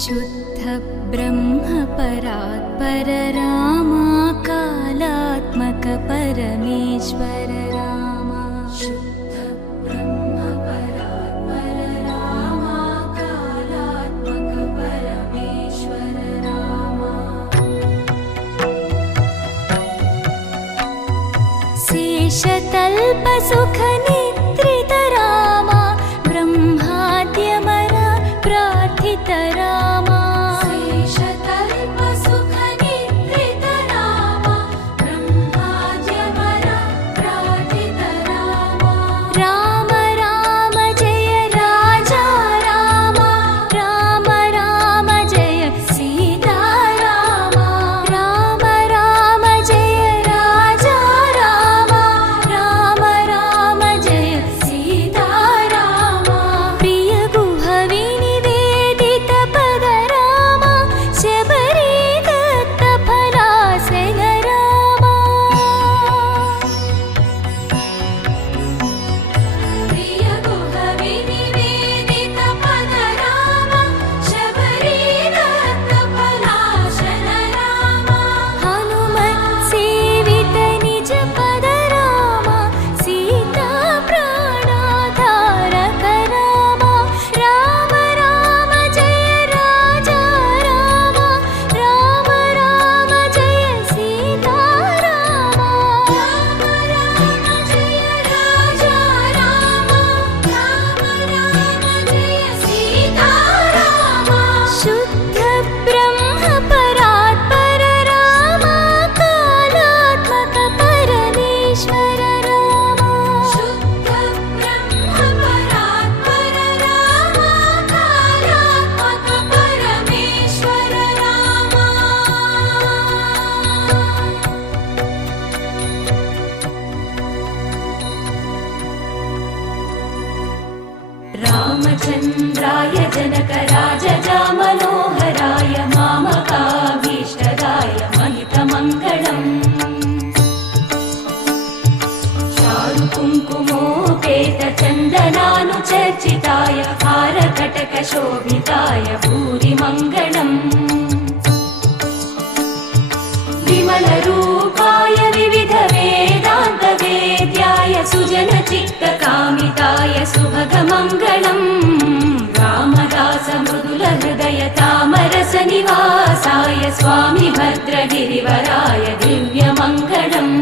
शुद्ध ब्रह्म परात्पर रामा कालात्मक परमेश्वर रामा शुद्ध ब्रह्म परात्पर रामा कालात्मक परमेश्वर रामा शेषतल्प सुख निद्रित रामा ब्रह्माद्यमर प्रार्थित रामा शेषतल्प सुख निद्रित रामा ब्रह्माद्यमर प्रार्थित रामा राम राम जय राजा रामा राम राम जय सीता रामा राम राम जय राजा रामा राम राम जय सीता रामा प्रिय गुह विनिवेदित पद रामा शबरी दत्त फलासन रामा प्रिय गुह विनिवेदित पद रामा शबरी दत्त फलासन रामा हनुमत् सेवित निज पद रामा सीता प्राणाधारक रामा राम राम जय राजा रामा राम राम जय सीता रामा राम राम जय राजा रामा राम राम जय सीता रामा शुद्ध ब्रह्म परात्पर रामा कालात्मक परमेश्वर रामा शुद्ध ब्रह्म परात्पर रामा कालात्मक परमेश्वर रामा रामचन्द्राय जनकराजजा मनोहराय मामकाभीष्टदाय महितमङ्गलम् चारुकुङ्कुमोपेतचन्दनानुचर्चिताय हारकटकशोभिताय भूरिमङ्गलम् विमलरूपाय विविधवेदान्तवेद्याय सुजनचित्तकामिताय सुभगमङ्गलम् रामदास मृदुलहृदय तामरसनिवासाय स्वामि भद्रगिरिवराय दिव्यमङ्गलम्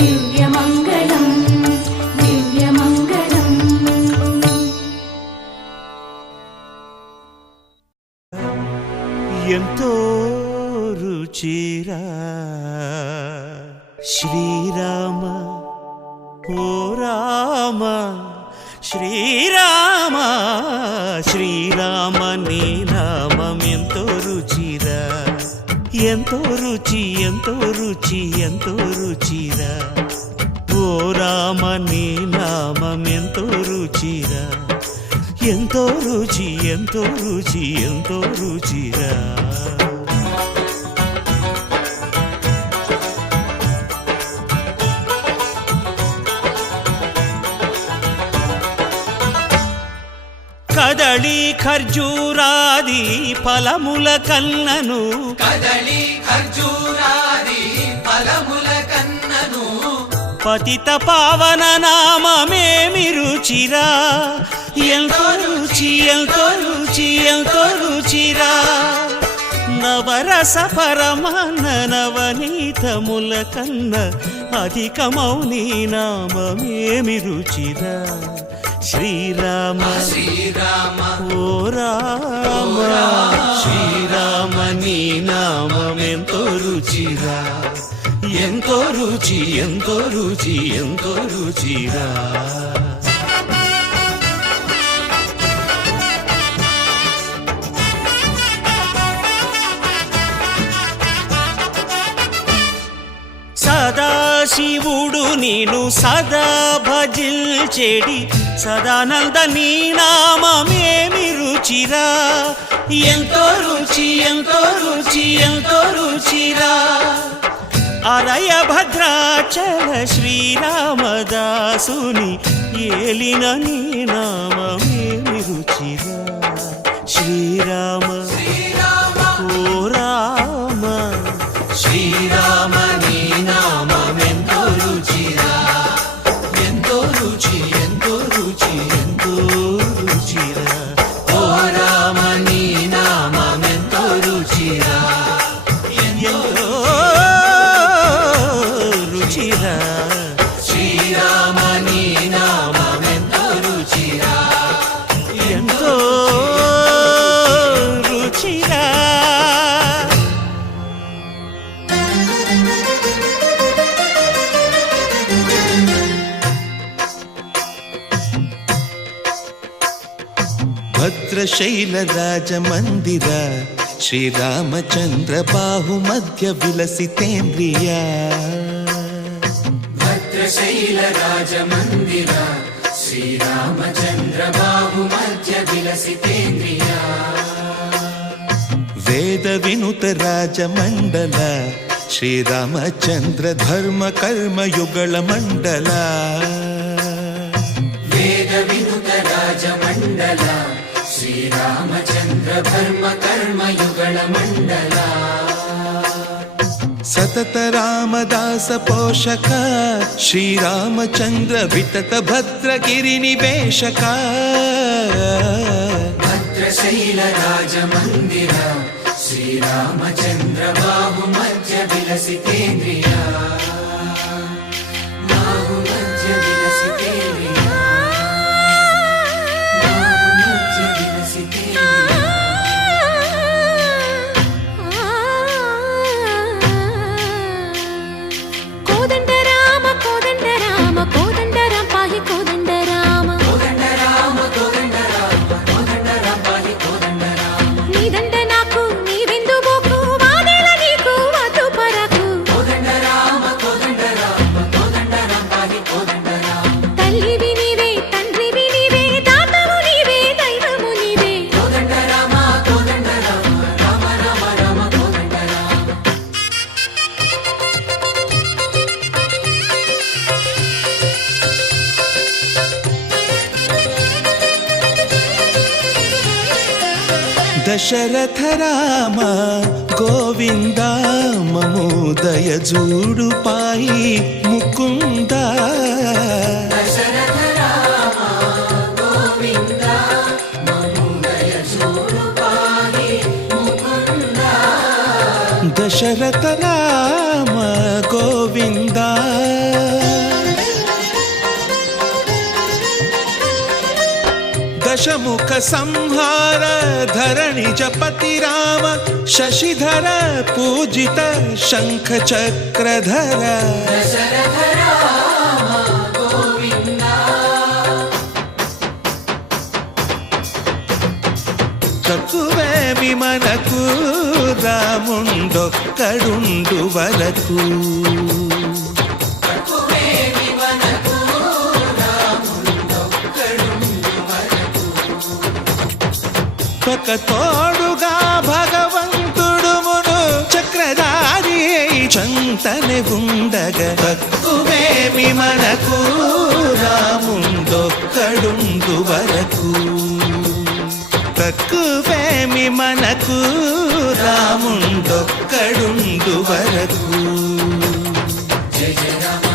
दिव्यमङ्गलम् दिव्यमङ्गलम् ఎంతో రుచిరా శ్రీరామ ఓ రామ శ్రీరామ శ్రీరామ నీ నామం ఎంతో రుచిరా ఎంతో రుచి ఎంతో రుచి ఎంతో రుచిరా ఓ రామ నీ నామం ఎంతో రుచిరా ఎంతో రుచి ఎంతో రుచి ఎంతో రుచిరా కదళి ఖర్జూరాది ఫలముల కన్నను కదళి ఖర్జూరాది ఫలముల కన్నను పతిత పావన నామమేమి రుచిరా ఎంతో రుచి ఎంతో రుచి ఎంతో రుచిరా నవరస పరమాన్న నవనీతముల కన్న అధికమౌ నీ నామమేమి రుచిరా శ్రీరామ శ్రీరామ ఓ రామ శ్రీరామ నీ నామం ఎంతో రుచిరా ఎంతో రుచి ఎంతో రుచి ఎంతో రుచిరా సదాశివుడు నేను సదా భజిల్చెడి సదానంద నీ నామమేమి రుచిరా ఎంతో రుచి ఎంతో రుచి ఎంతో రుచిరా అరయ భద్రాచల శ్రీరామదాసుని ఏలిన నీ నామమేమి రుచిరా శ్రీరామ భద్రశైల రాజమందిర శ్రీరామచంద్ర బాహుమధ్య విలసితేంద్రియ భద్రశైల రాజమందిర శ్రీరామచంద్ర బాహుమధ్య విలసితేంద్రియ వేద వినుత రాజమండల శ్రీరామచంద్ర ధర్మ కర్మయుగళ మండల వేద వినుత రాజమండల శ్రీరామచంద్ర ధర్మ కర్మయుగళ మండల సతత రామదాస పోషక శ్రీరామచంద్ర వితత భద్రగిరి నివేశక భద్రశైల రాజమందిర శ్రీరామచంద్ర బాహుమధ్య విలసితేంద్రియ బాహుమధ్య విలసితేంద్రియ బాహుమధ్య విలసితేంద్రియ కోదండ రామ కోదండ రామ కోదండ రామ పాహి కోదండ రామ కోదండ రామ కోదండ రామ కోదండ రామ పాహి కోదండ రామ నీదండ నాకు నీవెందు బోకు వాదేల నీకు వద్దు పరకు కోదండ రామ కోదండ రామ కోదండ రామ పాహి కోదండ రామ తల్లివి నీవే తండ్రివి నీవే దాతవు నీవే దైవము నీవే కోదండ రామ కోదండ రామ రామ రామ రామ కోదండ రామ దశరథ రామ గోవింద మమోదయ జూడు పాయి ముకుంద దశరథ రామ గోవింద మముదయ చూడు పాహి ముకుంద దశరథ రామ గోవింద దశముఖ సంహార ధరణి జపతి రామ శశిధర పూజిత శంఖ చక్రధర దశరథ రామ గోవింద తక్కువేమి మనకు రాముండొక్కడుండు వరకు తక్కువేమి మనకు రాముండొక్కడుండు వరకు ఒక తోడుగా భగవంతుడుమును చక్రధారి చంతనే ఉండగా తక్కువేమి మనకు రాముండొక్కడుండు వరకు తక్కువేమి మనకు రాముండొక్కడుండు వరకు జయ జయ రామ